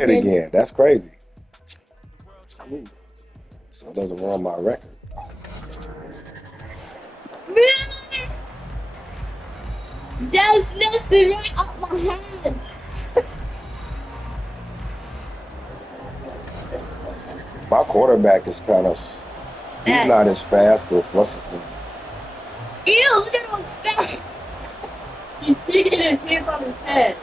It again. That's crazy. So it doesn't run my record. Really? That's lifted right off my hands. My quarterback is kind of. He's not as fast as what's his name. Ew, look at those fat. He's sticking his hands on his head.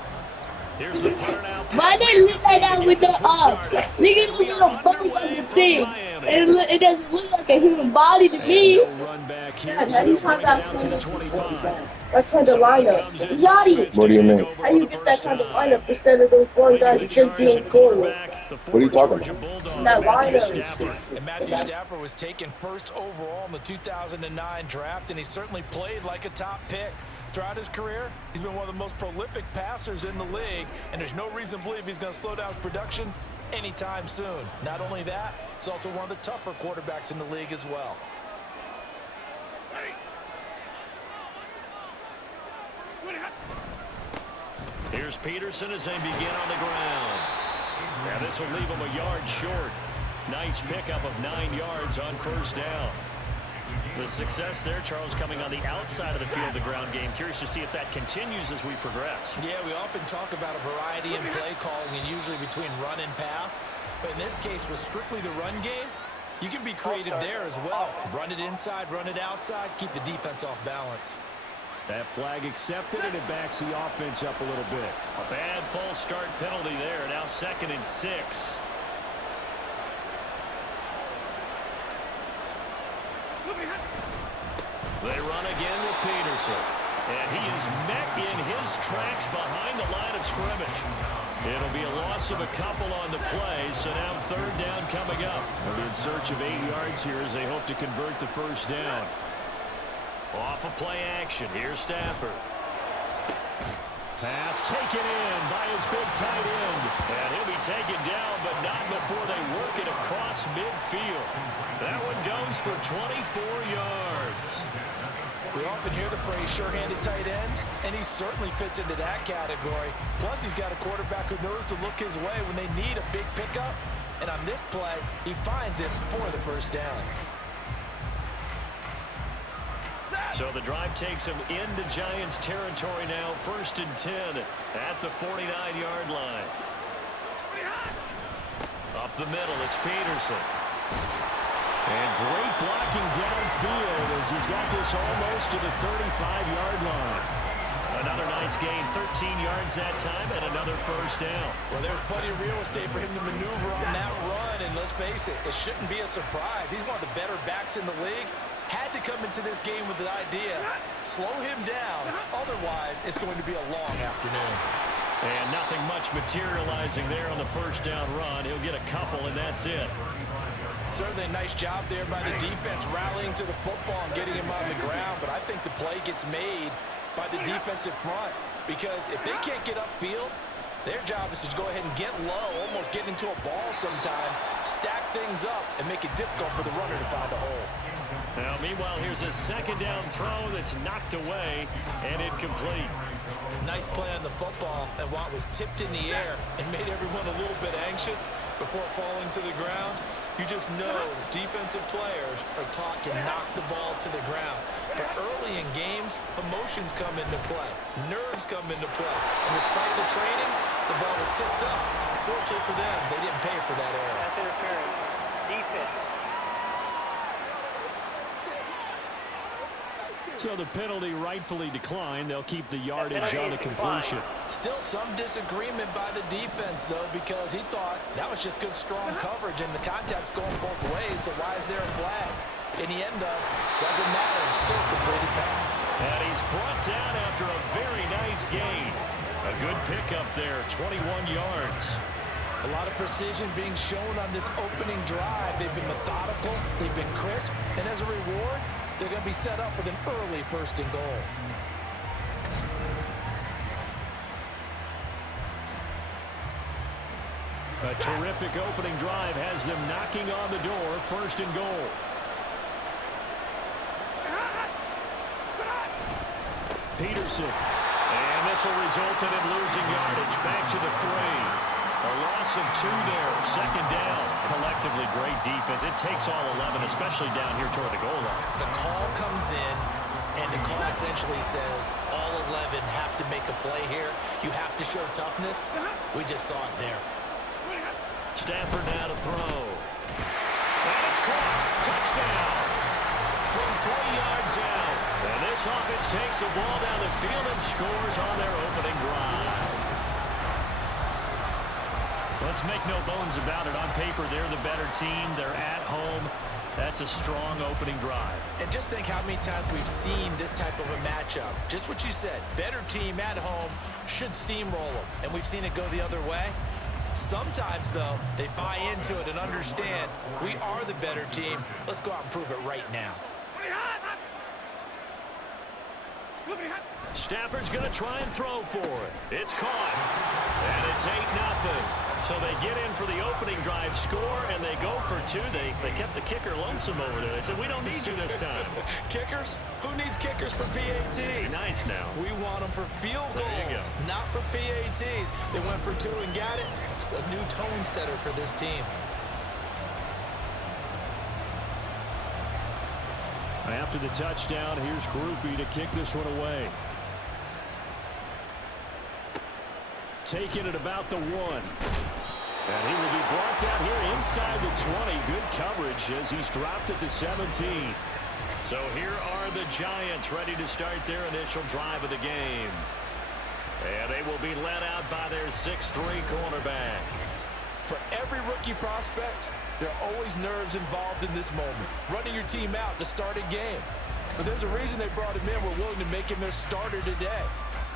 Here's the punter now. Why they look like that with the arms? Look at those little bumps on the thing. It doesn't look like a human body to me. No run back here, so they'll bring it down to the 25. That kind of lineup. Johnny, What do you mean? how you get that kind of lineup instead of those one guys that just being forward? What are you talking about? That lineup. And Matthew Stafford was taken first overall in the 2009 draft, and he certainly played like a top pick. Throughout his career, he's been one of the most prolific passers in the league, and there's no reason to believe he's going to slow down his production anytime soon. Not only that, he's also one of the tougher quarterbacks in the league as well. Here's Peterson as they begin on the ground. Now this will leave him a yard short. Nice pickup of 9 yards on first down. The success there, Charles, coming on the outside of the field, the ground game. Curious to see if that continues as we progress. Yeah, we often talk about a variety in play calling and usually between run and pass. But in this case, with strictly the run game, you can be creative there as well. Run it inside, run it outside, keep the defense off balance. That flag accepted, and it backs the offense up a little bit. A bad false start penalty there. Now 2nd and 6. They run again with Peterson. And he is met in his tracks behind the line of scrimmage. It'll be a loss of a couple on the play, so now 3rd down coming up. They'll be in search of 8 yards here as they hope to convert the first down. Off of play action, here's Stafford. Pass taken in by his big tight end. And he'll be taken down, but not before they work it across midfield. That one goes for 24 yards. We often hear the phrase sure-handed tight ends, and he certainly fits into that category. Plus, he's got a quarterback who knows to look his way when they need a big pickup. And on this play, he finds it for the first down. So the drive takes him into Giants territory now. 1st and 10 at the 49-yard line. Up the middle, it's Peterson. And great blocking downfield as he's got this almost to the 35-yard line. Another nice gain, 13 yards that time, and another first down. Well, there's plenty of real estate for him to maneuver on that run, and let's face it, it shouldn't be a surprise. He's one of the better backs in the league. Had to come into this game with the idea, slow him down, otherwise it's going to be a long afternoon. And nothing much materializing there on the first down run. He'll get a couple, and that's it. Certainly a nice job there by the defense rallying to the football and getting him on the ground, but I think the play gets made by the defensive front because if they can't get upfield, their job is to go ahead and get low, almost get into a ball sometimes, stack things up, and make it difficult for the runner to find a hole. Now, meanwhile, here's a 2nd down throw that's knocked away and incomplete. Nice play on the football, and while it was tipped in the air and made everyone a little bit anxious before falling to the ground, you just know defensive players are taught to knock the ball to the ground. But early in games, emotions come into play. Nerves come into play. And despite the training, the ball was tipped up. Fortunately for them, they didn't pay for that error. Pass interference. Defense. So the penalty rightfully declined. They'll keep the yardage on the completion. Still some disagreement by the defense, though, because he thought that was just good, strong coverage, and the contact's going both ways, so why is there a flag? In the end, though, doesn't matter. Still completed pass. And he's brought down after a very nice gain. A good pickup there, 21 yards. A lot of precision being shown on this opening drive. They've been methodical, they've been crisp, and as a reward, they're going to be set up with an early 1st and goal. A terrific opening drive has them knocking on the door. 1st and goal. Peterson. And this will result in him losing yardage back to the 3. A loss of 2 there. Second down. Collectively, great defense. It takes all 11, especially down here toward the goal line. The call comes in, and the call essentially says all 11 have to make a play here. You have to show toughness. We just saw it there. Stafford now to throw. And it's caught. Touchdown. From 3 yards out. And this offense takes the ball down the field and scores on their opening drive. Let's make no bones about it. On paper, they're the better team. They're at home. That's a strong opening drive. And just think how many times we've seen this type of a matchup. Just what you said. Better team at home should steamroll them. And we've seen it go the other way. Sometimes, though, they buy into it and understand we are the better team. Let's go out and prove it right now. Stafford's going to try and throw for it. It's caught. And it's 8-0. So they get in for the opening drive score, and they go for 2. They kept the kicker lonesome over there. They said, we don't need you this time. Kickers? Who needs kickers for PATs? Be nice now. We want them for field goals, not for PATs. They went for 2 and got it. It's a new tone setter for this team. After the touchdown, here's Groupie to kick this one away. Taking it about the 1. And he will be brought down here inside the 20. Good coverage as he's dropped at the 17. So here are the Giants ready to start their initial drive of the game. And they will be led out by their 6'3" cornerback. For every rookie prospect, there are always nerves involved in this moment. Running your team out to start a game. But there's a reason they brought him in. We're willing to make him their starter today.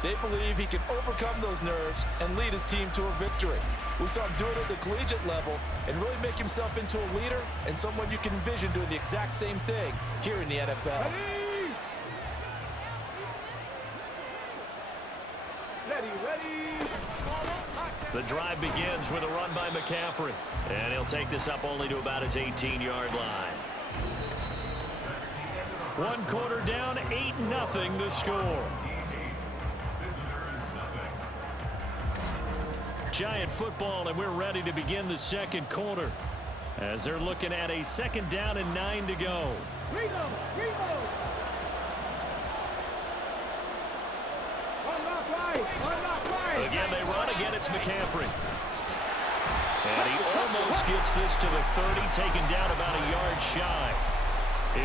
They believe he can overcome those nerves and lead his team to a victory. We saw him do it at the collegiate level and really make himself into a leader and someone you can envision doing the exact same thing here in the NFL. The drive begins with a run by McCaffrey. And he'll take this up only to about his 18-yard line. 1 quarter down, 8-0 the score. Giant football, and we're ready to begin the second quarter as they're looking at a 2nd down and 9 to go. Again, they run. Again, it's McCaffrey. And he almost gets this to the 30, taken down about a yard shy.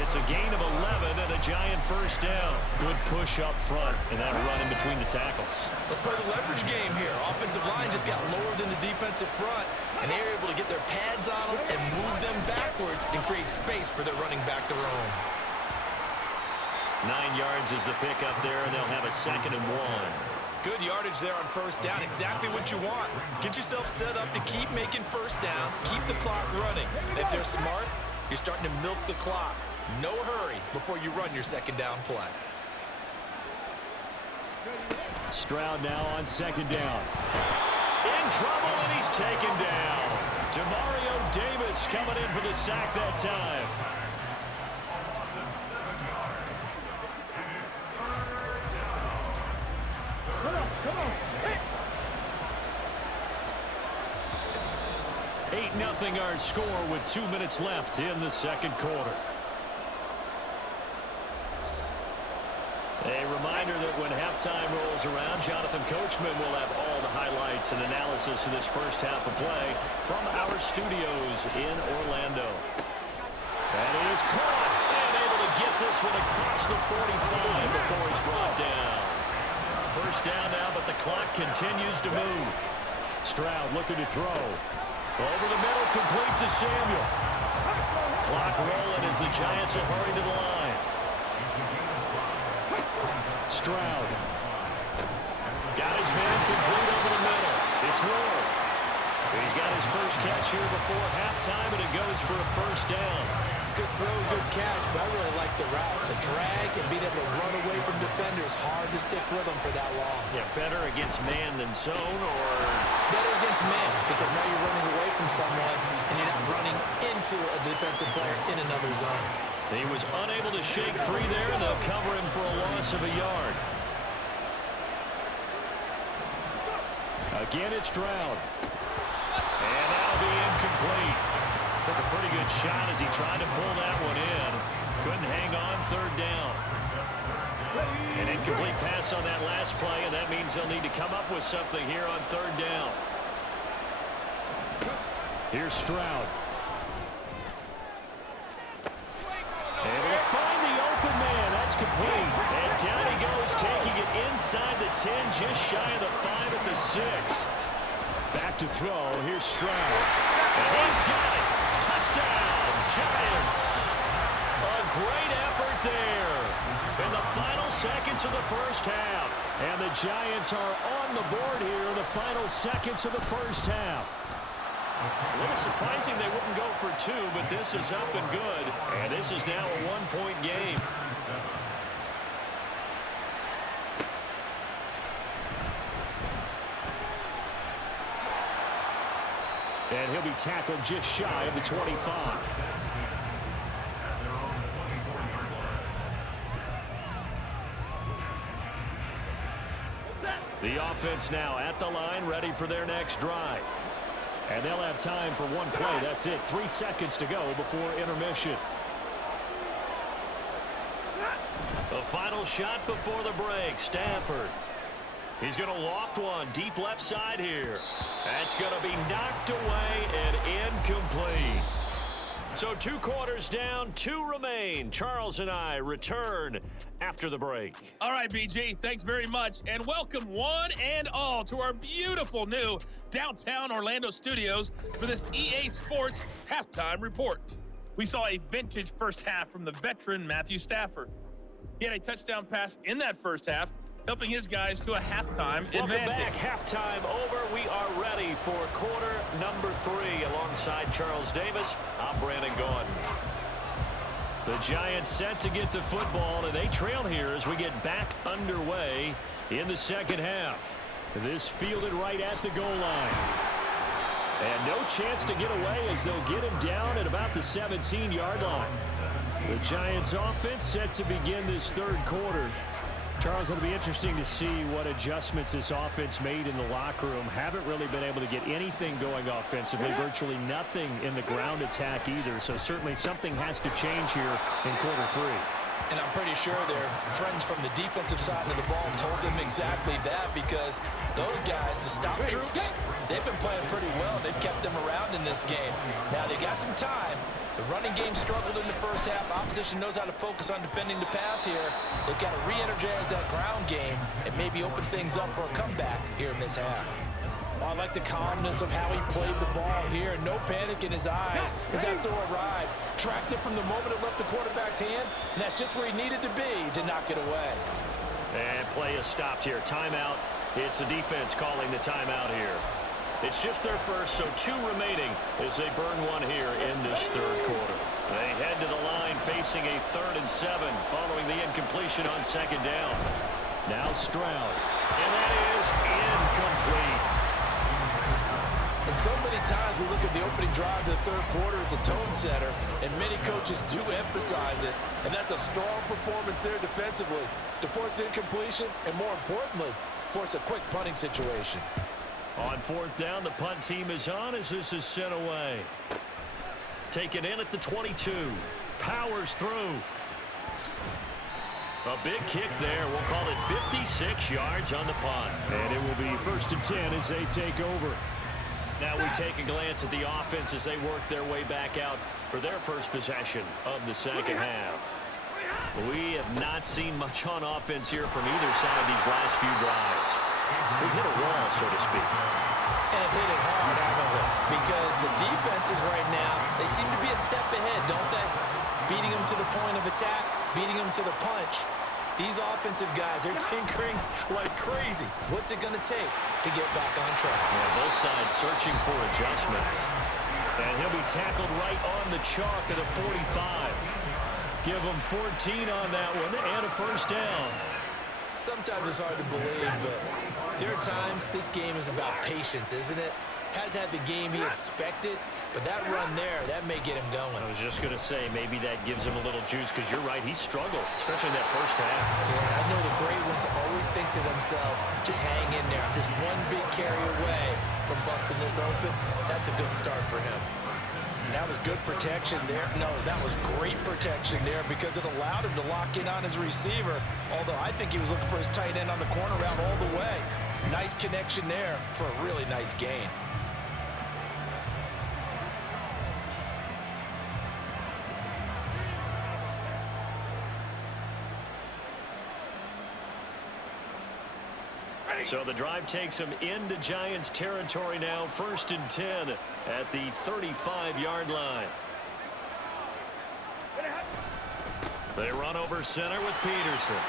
It's a gain of 11 and a Giant first down. Good push up front and that run in between the tackles. Let's play the leverage game here. Offensive line just got lower than the defensive front, and they're able to get their pads on them and move them backwards and create space for their running back to roam. 9 yards is the pick up there, and they'll have a 2nd and 1. Good yardage there on first down. Exactly what you want. Get yourself set up to keep making first downs, keep the clock running. And if they're smart, you're starting to milk the clock. No hurry before you run your 2nd down play. Stroud now on 2nd down. In trouble, and he's taken down. Demario Davis coming in for the sack that time. Come on. 8-0 our score with 2 minutes left in the second quarter. A reminder that when halftime rolls around, Jonathan Coachman will have all the highlights and analysis of this first half of play from our studios in Orlando. And he is caught and able to get this one across the 45 before he's brought down. First down now, but the clock continues to move. Stroud looking to throw. Over the middle, complete to Samuel. Clock rolling as the Giants will hurry to the line. Stroud. Got his man complete over the middle. It's Ward. He's got his first catch here before halftime, and it goes for a first down. Good throw, good catch, but I really like the route. The drag and being able to run away from defenders. Hard to stick with them for that long. Yeah, better against man than zone, or? Better against man, because now you're running away from someone, and you're not running into a defensive player in another zone. He was unable to shake free there, and they'll cover him for a loss of a yard. Again, it's Stroud. Good shot as he tried to pull that one in. Couldn't hang on third down. An incomplete pass on that last play, and that means they'll need to come up with something here on third down. Here's Stroud. Able to find the open man. That's complete. And down he goes, taking it inside the 10, just shy of the 5 at the 6. Back to throw. Here's Stroud. And he's got it. Touchdown, Giants. A great effort there in the final seconds of the first half. And the Giants are on the board here in the final seconds of the first half. A little surprising they wouldn't go for 2, but this is up and good. And this is now a 1-point game. And he'll be tackled just shy of the 25. The offense now at the line, ready for their next drive. And they'll have time for one play. That's it. 3 seconds to go before intermission. The final shot before the break. Stafford. He's going to loft one deep left side here. That's going to be knocked away and incomplete. So 2 quarters down, 2 remain. Charles and I return after the break. All right, BG, thanks very much. And welcome one and all to our beautiful new downtown Orlando studios for this EA Sports Halftime Report. We saw a vintage first half from the veteran Matthew Stafford. He had a touchdown pass in that first half, helping his guys to a halftime advantage. Welcome back. Halftime over. We are ready for quarter number 3. Alongside Charles Davis, I'm Brandon Gaudin. The Giants set to get the football, and they trail here as we get back underway in the second half. This fielded right at the goal line. And no chance to get away as they'll get him down at about the 17-yard line. The Giants offense set to begin this third quarter. Charles, it'll be interesting to see what adjustments this offense made in the locker room. Haven't really been able to get anything going offensively, virtually nothing in the ground attack either. So certainly something has to change here in quarter 3. And I'm pretty sure their friends from the defensive side of the ball told them exactly that, because those guys, the stop troops, they've been playing pretty well. They've kept them around in this game. Now, they got some time. The running game struggled in the first half. Opposition knows how to focus on defending the pass here. They've got to re-energize that ground game and maybe open things up for a comeback here in this half. Well, I like the calmness of how he played the ball here. No panic in his eyes as that throw arrived. Tracked it from the moment it left the quarterback's hand, and that's just where he needed to be to knock it away. And play is stopped here. Timeout. It's the defense calling the timeout here. It's just their first, so 2 remaining as they burn one here in this third quarter. They head to the line facing a 3rd and 7 following the incompletion on second down. Now Stroud. And that is incomplete. And so many times we look at the opening drive of the third quarter as a tone setter, and many coaches do emphasize it, and that's a strong performance there defensively to force incompletion and, more importantly, force a quick punting situation. On 4th down, the punt team is on as this is sent away. Taken in at the 22. Powers through. A big kick there. We'll call it 56 yards on the punt. And it will be 1st and 10 as they take over. Now we take a glance at the offense as they work their way back out for their first possession of the second half. We have not seen much on offense here from either side these last few drives. We've hit a wall, so to speak. And have hit it hard, haven't we? Because the defenses right now, they seem to be a step ahead, don't they? Beating them to the point of attack, beating them to the punch. These offensive guys are tinkering like crazy. What's it going to take to get back on track? Yeah, both sides searching for adjustments. And he'll be tackled right on the chalk of the 45. Give him 14 on that one and a 1st down. Sometimes it's hard to believe, but there are times this game is about patience, isn't it? Has had the game he expected, but that run there, that may get him going. I was just going to say, maybe that gives him a little juice, because you're right, he struggled, especially in that first half. Yeah, I know the great ones always think to themselves, just hang in there. I'm just one big carry away from busting this open. That's a good start for him. And that was good protection there. No, that was great protection there because it allowed him to lock in on his receiver, although I think he was looking for his tight end on the corner route all the way. Nice connection there for a really nice gain. So the drive takes him into Giants territory now, 1st and 10 at the 35-yard line. They run over center with Peterson.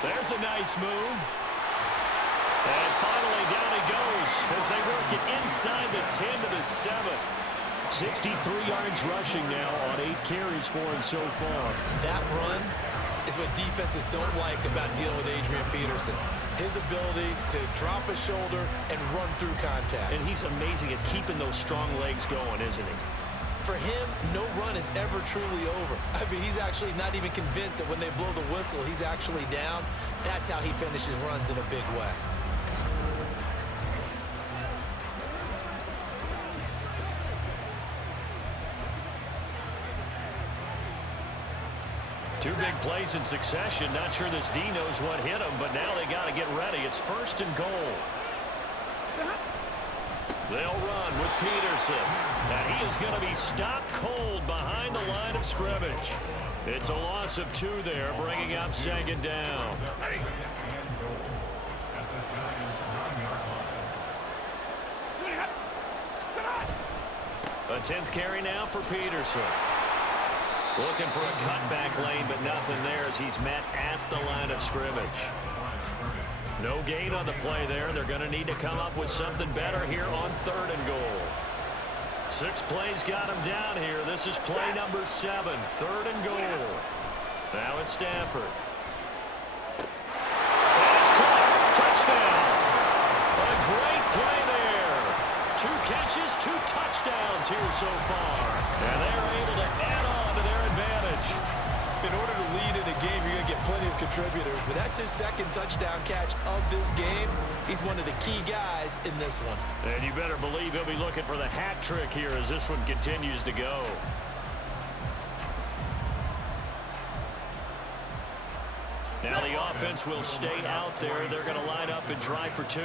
There's a nice move. And finally down he goes as they work it inside the 10 to the 7. 63 yards rushing now on 8 carries for him so far. That run is what defenses don't like about dealing with Adrian Peterson. His ability to drop a shoulder and run through contact. And he's amazing at keeping those strong legs going, isn't he? For him, no run is ever truly over. I mean, he's actually not even convinced that when they blow the whistle, he's actually down. That's how he finishes runs in a big way. Two big plays in succession. Not sure this D knows what hit him, but now they got to get ready. It's 1st and goal. They'll run with Peterson. And he is going to be stopped cold behind the line of scrimmage. It's a loss of 2 there, bringing up 2nd down. A 10th carry now for Peterson. Looking for a cutback lane, but nothing there as he's met at the line of scrimmage. No gain on the play there. They're going to need to come up with something better here on 3rd and goal. 6 plays got him down here. This is play number 7, 3rd and goal. Now it's Stafford. And it's caught. Touchdown. A great play there. 2 catches, 2 touchdowns here so far. And they're able to add on to their advantage. In order to lead in a game, you're going to get plenty of contributors, but that's his 2nd touchdown catch of this game. He's one of the key guys in this one. And you better believe he'll be looking for the hat trick here as this one continues to go. Now the offense will stay out there. They're going to line up and try for 2.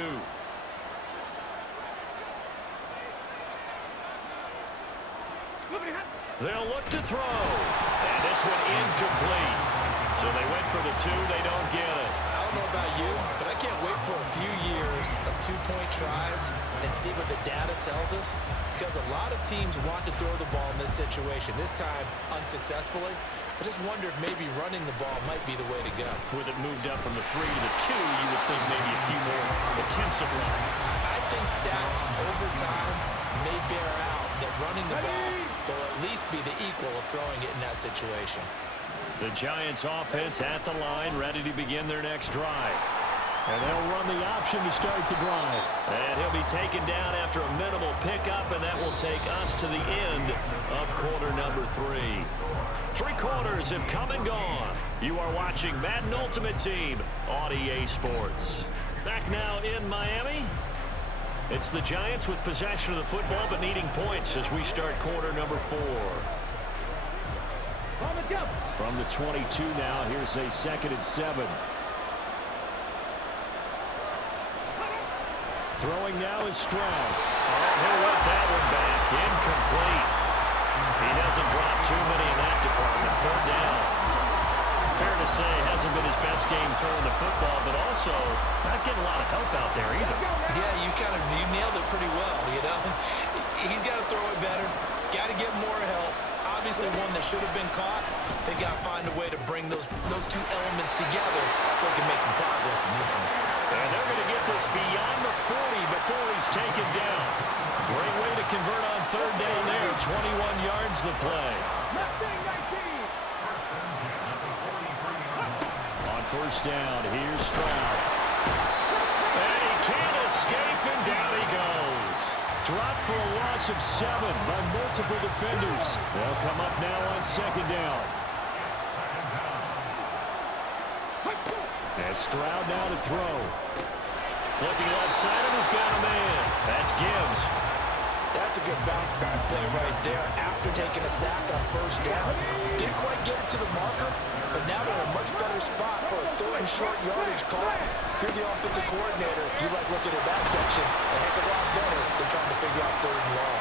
They'll look to throw. And this one incomplete. So they went for the 2. They don't get it. I don't know about you, but I can't wait for a few years of 2-point tries and see what the data tells us. Because a lot of teams want to throw the ball in this situation. This time, unsuccessfully. I just wonder if maybe running the ball might be the way to go. With it moved up from the 3 to the 2, you would think maybe a few more attempts at running. I think stats over time may bear out that running the ball will at least be the equal of throwing it in that situation. The Giants offense at the line, ready to begin their next drive. And they'll run the option to start the drive. And he'll be taken down after a minimal pickup, and that will take us to the end of quarter number 3. 3 quarters have come and gone. You are watching Madden Ultimate Team on EA Sports. Back now in Miami. It's the Giants with possession of the football but needing points as we start quarter number 4. From the 22 now, here's a 2nd and 7. Throwing now is Stroud. Oh, he'll let that one back. Incomplete. He doesn't drop too many in that department. 3rd down. Fair to say, hasn't been his best game throwing the football, but also not getting a lot of help out there either. Yeah, you nailed it pretty well, you know. He's got to throw it better. Got to get more help. Obviously one that should have been caught. They got to find a way to bring those 2 elements together so they can make some progress in this one. And they're going to get this beyond the 40 before he's taken down. Great way to convert on 3rd down there. 21 yards the play. On 1st down, here's Stroud. And he can't escape, and down he goes. Dropped for a loss of 7 by multiple defenders. They'll come up now on 2nd down. And Stroud now to throw. Looking left side, and he's got a man. That's Gibbs. That's a good bounce back play right there after taking a sack on first down. Didn't quite get it to the marker, but now they're in a much better spot for a third and short yardage call. If you're the offensive coordinator, you like looking at that section a heck of a lot better than trying to figure out third and long.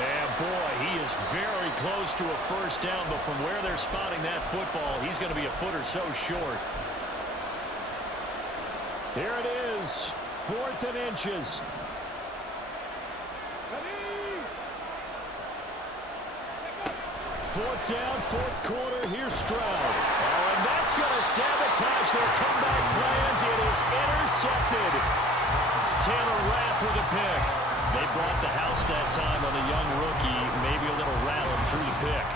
And boy, he is very close to a first down, but from where they're spotting that football, he's going to be a foot or so short. Here it is, 4th and inches. Fourth down, 4th quarter. Here's Stroud. Oh, and that's going to sabotage their comeback plans. It is intercepted. Taylor Rapp with a pick. They brought the house that time on the young rookie. Maybe a little rattled through the pick.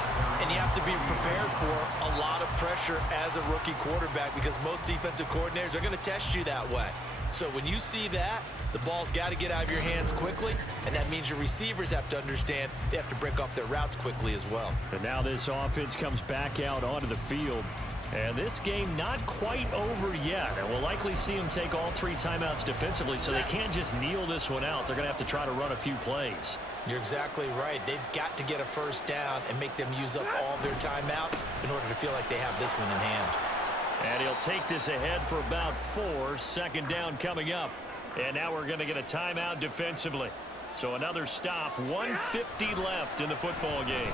And you have to be prepared for a lot of pressure as a rookie quarterback because most defensive coordinators are going to test you that way. So when you see that, the ball's got to get out of your hands quickly, and that means your receivers have to understand they have to break up their routes quickly as well. And now this offense comes back out onto the field. And this game not quite over yet. And we'll likely see them take all 3 timeouts defensively, so they can't just kneel this one out. They're going to have to try to run a few plays. You're exactly right. They've got to get a first down and make them use up all their timeouts in order to feel like they have this one in hand. And he'll take this ahead for about 4. 2nd down coming up. And now we're going to get a timeout defensively. So another stop. 1:50 left in the football game.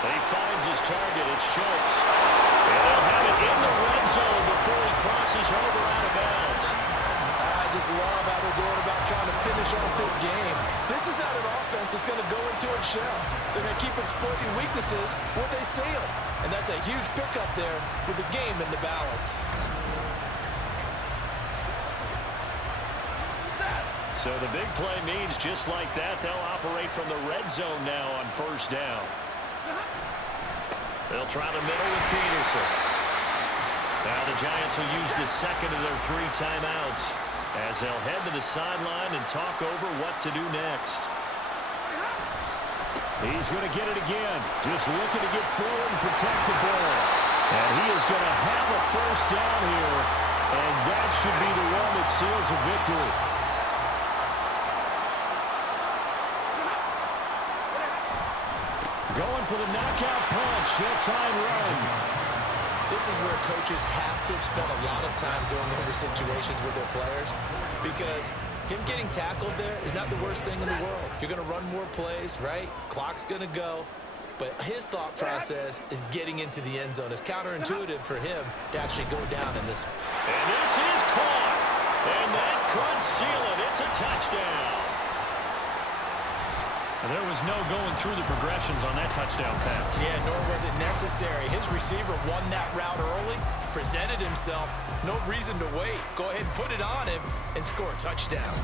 And he finds his target. It's Schultz. And they'll have it in the red zone before he crosses over out of bounds. I just love how they're going about trying to finish off this game. This is not an offense that's going to go into its shell. They're going to keep exploiting weaknesses where they see them. And that's a huge pickup there with the game in the balance. So the big play means just like that, they'll operate from the red zone now on first down. They'll try the middle with Peterson. Now the Giants will use the second of their 3 timeouts as they'll head to the sideline and talk over what to do next. He's going to get it again. Just looking to get forward and protect the ball. And he is going to have a first down here. And that should be the one that seals a victory. Going for the knockout punch. They'll try and run. This is where coaches have to have spent a lot of time going over situations with their players because him getting tackled there is not the worst thing in the world. You're going to run more plays, right? Clock's going to go. But his thought process is getting into the end zone. It's counterintuitive for him to actually go down in this. And this is caught. And that could seal it. It's a touchdown. And there was no going through the progressions on that touchdown pass. Yeah, nor was it necessary. His receiver won that route early, presented himself. No reason to wait. Go ahead and put it on him and score a touchdown.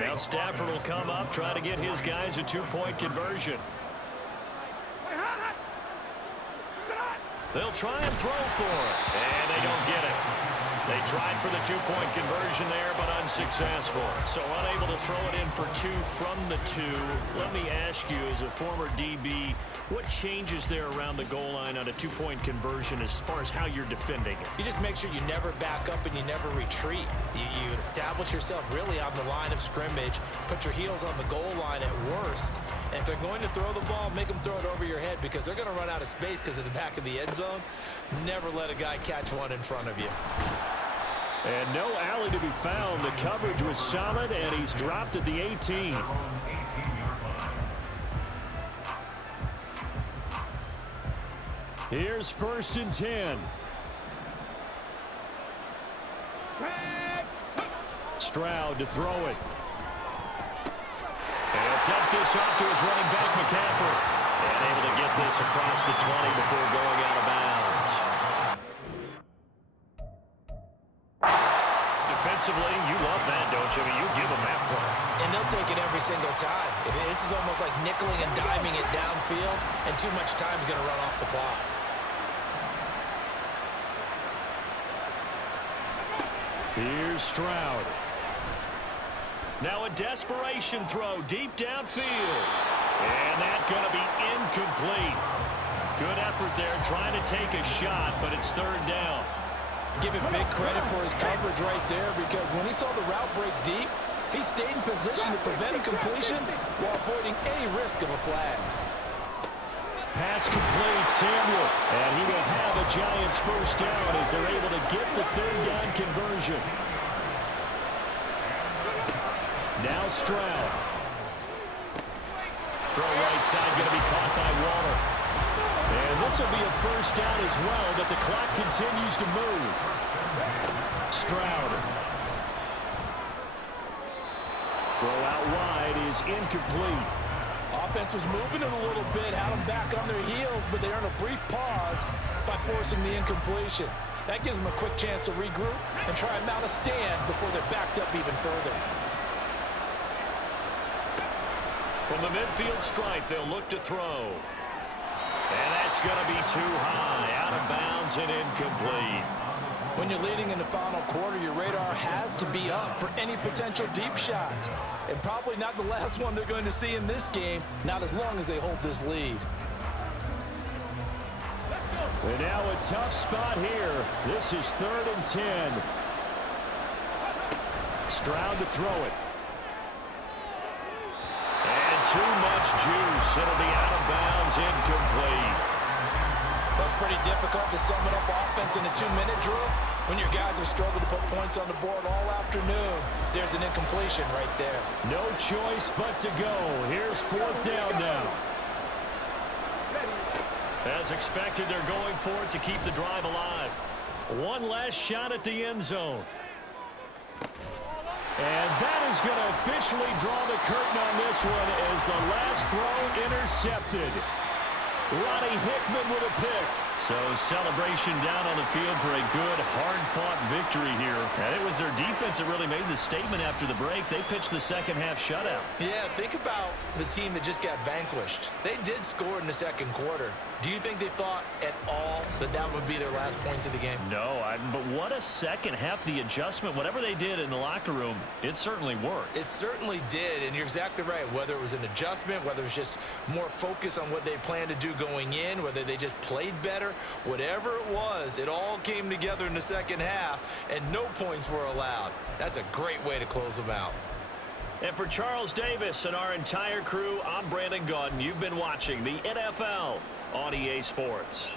Now Stafford will come up, try to get his guys a 2-point conversion. They'll try and throw for it, and they don't get it. They tried for the 2-point conversion there, but unsuccessful. So unable to throw it in for 2 from the 2. Let me ask you, as a former DB, what changes there around the goal line on a 2-point conversion as far as how you're defending it? You just make sure you never back up and you never retreat. You establish yourself really on the line of scrimmage, put your heels on the goal line at worst. And if they're going to throw the ball, make them throw it over your head because they're going to run out of space because of the back of the end zone. Never let a guy catch one in front of you. And no alley to be found. The coverage was solid, and he's dropped at the 18. Here's 1st and 10. Stroud to throw it. And he'll dump this off to his running back, McCaffrey. And able to get this across the 20 before going out of bounds. Defensively, you love that, don't you? I mean, you give them that play. And they'll take it every single time. This is almost like nickeling and diming it downfield, and too much time's going to run off the clock. Here's Stroud. Now a desperation throw deep downfield. And that's going to be incomplete. Good effort there trying to take a shot, but it's third down. Give him big credit for his coverage right there, because when he saw the route break deep, he stayed in position to prevent a completion while avoiding any risk of a flag. Pass complete, Samuel. And he will have a Giants first down as they're able to get the third down conversion. Now Stroud. Throw right side, going to be caught by Waller. And this will be a first down as well, but the clock continues to move. Stroud. Throw out wide is incomplete. Offense was moving it a little bit, had them back on their heels, but they earned a brief pause by forcing the incompletion. That gives them a quick chance to regroup and try and mount a stand before they're backed up even further. From the midfield stripe, they'll look to throw. And that's going to be too high, out of bounds and incomplete. When you're leading in the final quarter, your radar has to be up for any potential deep shots. And probably not the last one they're going to see in this game, not as long as they hold this lead. And now a tough spot here. This is 3rd and 10. Stroud to throw it. And too much juice. It'll be out of bounds, incomplete. That's pretty difficult to sum it up offense in a 2-minute drill. When your guys have struggled to put points on the board all afternoon, there's an incompletion right there. No choice but to go. Here's 4th down now. As expected, they're going for it to keep the drive alive. One last shot at the end zone. And that is going to officially draw the curtain on this one as the last throw intercepted. Ronnie Hickman with a pick. So celebration down on the field for a good, hard-fought victory here. And it was their defense that really made the statement after the break. They pitched the second-half shutout. Yeah, think about the team that just got vanquished. They did score in the second quarter. Do you think they thought at all that that would be their last points of the game? No, but what a second half. The adjustment, whatever they did in the locker room, it certainly worked. It certainly did, and you're exactly right. Whether it was an adjustment, whether it was just more focus on what they planned to do going in, whether they just played better, whatever it was, it all came together in the second half, and no points were allowed. That's a great way to close them out. And for Charles Davis and our entire crew, I'm Brandon Gaudin. You've been watching the NFL on EA Sports.